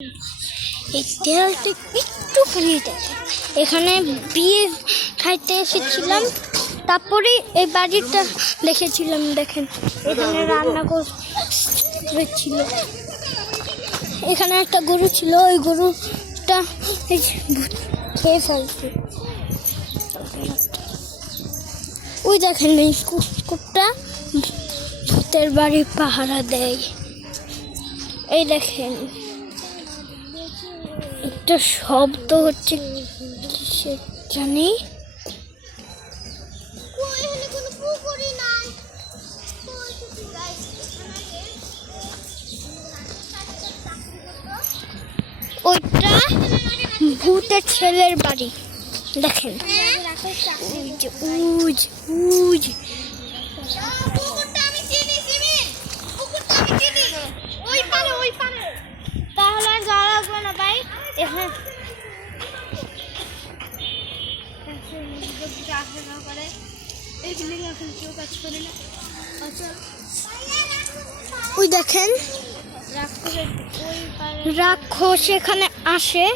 এই দেয়ালটি একটুখানি দেখে এখানে বিয়ে খাইতে এসেছিলাম, তারপরে এই বাড়িটা দেখেছিলাম। দেখেন এখানে রান্না করছিল, এখানে একটা গরু ছিল, ওই গরুটা খেয়ে ফেলছে। ওই দেখেন এই কুকুরটা ভূতের বাড়ি পাহারা দেয়। এই দেখেন একটা শব্দ হচ্ছে, কিসের জানি। ওইটা ভূতের ছেলের বাড়ি। দেখেন তাহলে যাওয়া লাগবে না ভাই। ওই দেখেন রাক্ষস এখানে আসে